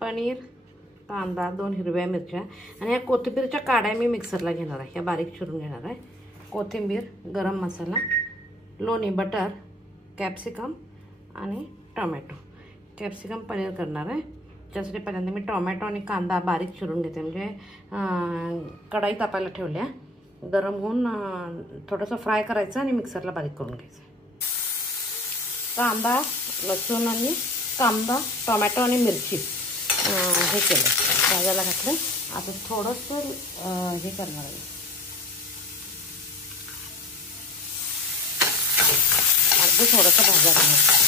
पनीर, कांदा, 2 हिरव्या मिरच्या आणि या कोथिंबीरच्या काड्या मी मिक्सरला घेणार आहे, या बारीक चिरून घेणार आहे। कोथिंबीर, गरम मसाला, लोणी, बटर, कॅप्सिकम आणि टोमॅटो। कॅप्सिकम पनीर करणार आहे, त्यासाठी पहिल्यांदा मी टोमॅटो आणि कांदा बारीक चिरून घेते। म्हणजे कढई तापायला ठेवल्या, गरम होऊन थोडंसं फ्राय करायचं आणि मिक्सरला बारीक करून घ्यायचं। कांदा, लसूण आणि कांदा, टोमॅटो आणि मिरची हे केलं, भाजायला घातलं। आता थोडंसं हे करणार आहे, अगदी थोडंसं भाजायला घालणार।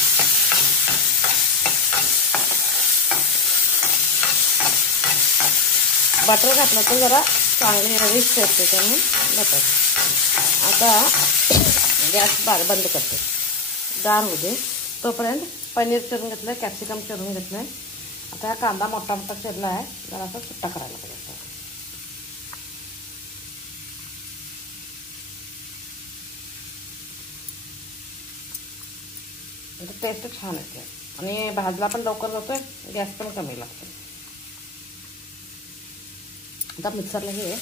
बटर घातलं तर जरा चांगली रिच असते, त्यामुळे बटर। आता गॅस बंद करते, गार होऊ दे तोपर्यंत। पनीर चिरून घेतलं, कॅप्सिकम चिरून घेतलं। आता हा कांदा मोठा मोठा चिरला आहे, जरासा सुट्टा करायला पाहिजे। म्हणजे टेस्ट छान येते आणि भाजला पण लवकर होतोय, गॅस पण कमी लागतो। आता मिक्सरला हे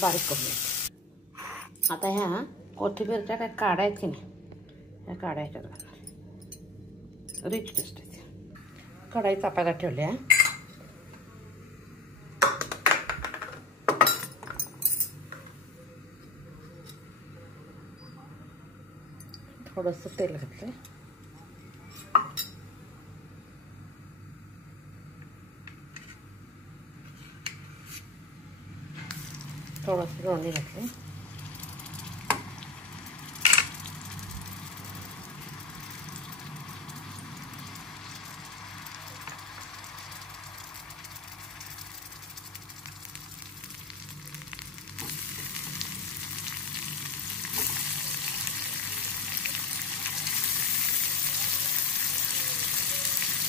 बारीक करून घ्यायचं। आता ह्या कोथिंबीरच्या काय काड्या आहेत की नाही, ह्या काड्या ह्याच्यात घालणार, रिच टेस्ट आहे। कढई तापायला ठेवल्या, थोडंसं तेल घातलं, थोडंसं लोणी घातलं,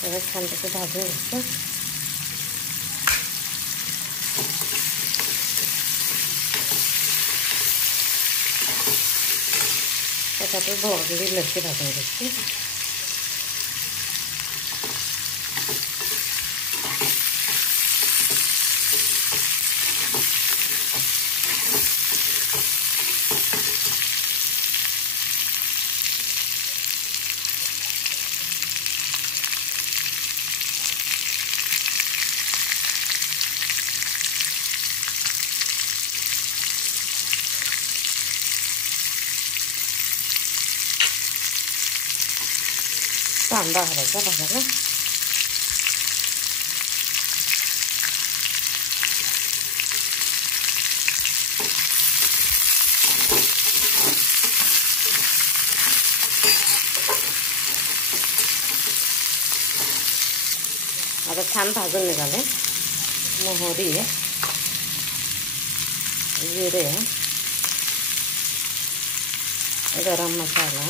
जरा छान त्याचं भाजून घ्यायचं। त्याच्यातच थोडी मिरची भाजून घ्यायची। कांदा घालायचा भाजायला, आता छान भाजून निघाले। मोहरी, जिरे, गरम मसाला,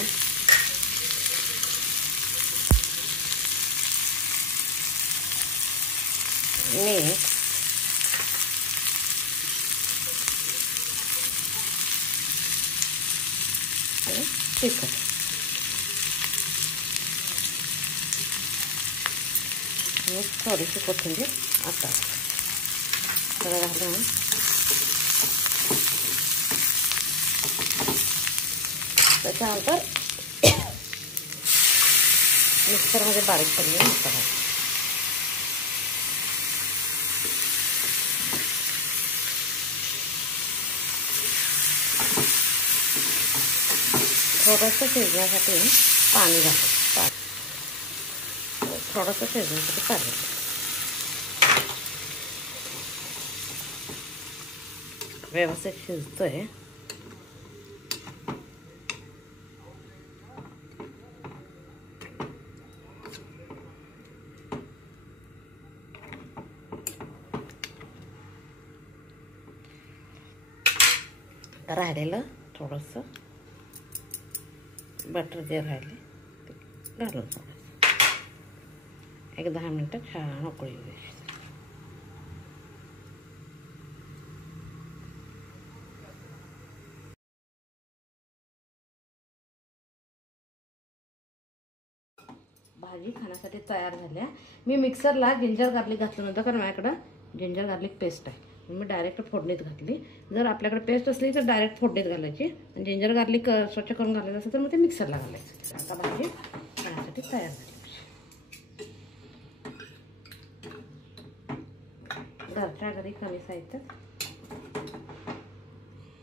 मीठ, आणि तिखट। थोडीशी कोथिंबीर आता सगळं घालून त्याच्यानंतर मिक्सरमध्ये बारीक करून मसाला, थोडंसं शिजण्यासाठी पाणी घालायचं, थोडंसं शिजण्यासाठी पाणी। व्यवस्थित शिजतोय, राहिलेलं थोडंसं बटर जे राहिले ते घालून थोडंसं 10 मिनटं छान उकळी द्यायची। भाजी खाण्यासाठी तयार झाल्या. मी मिक्सरला जिंजर गार्लिक घातलं नव्हतं कारण माझ्याकडं जिंजर गार्लिक पेस्ट आहे. मी डायरेक्ट फोडणीत घातली. जर आपल्याकडे पेस्ट असली तर डायरेक्ट फोडणीत घालायची. जिंजर गार्लिक स्वच्छ करून घालायचं असेल तर मग ते मिक्सरला घालायचं. आता भाजी खाण्यासाठी तयार झाली. घरच्या घरी कमी साहित्यात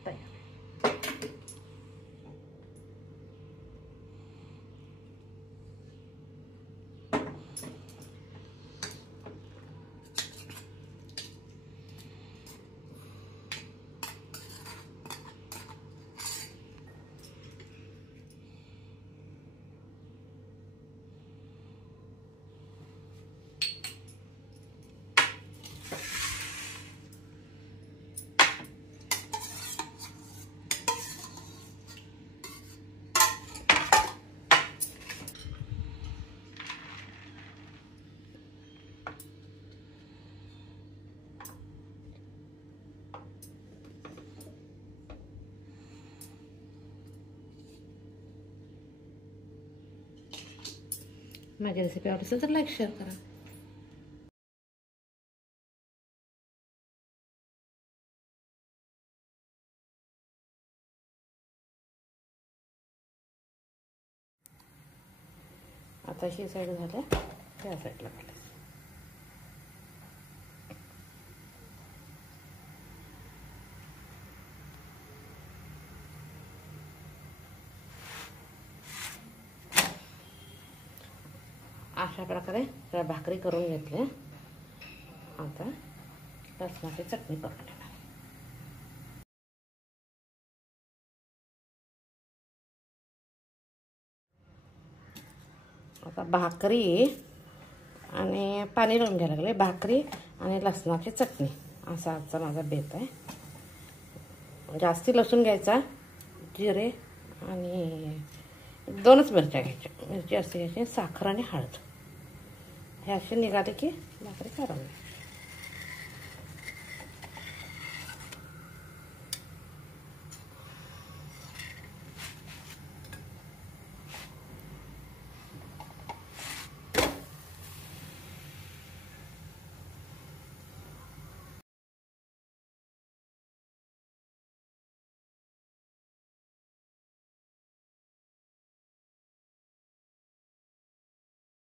तयार. माझी रेसिपी आवडली असेल तर लाईक शेअर करा. आता ही साईड झाल्या त्या साईडला घालायचं. अशा प्रकारे जरा भाकरी करून घेतले. आता लसणाची चटणी करून घेणार. आता भाकरी आणि पाणी लावून घ्यायला लागले. भाकरी आणि लसणाची चटणी असा आजचा माझा बेत आहे. जास्ती लसूण घ्यायचा, जिरे आणि 2च मिरच्या घ्यायच्या. मिरची अशी घ्यायची, साखर आणि हळद. हे असे निघाले की भाकरी करावी.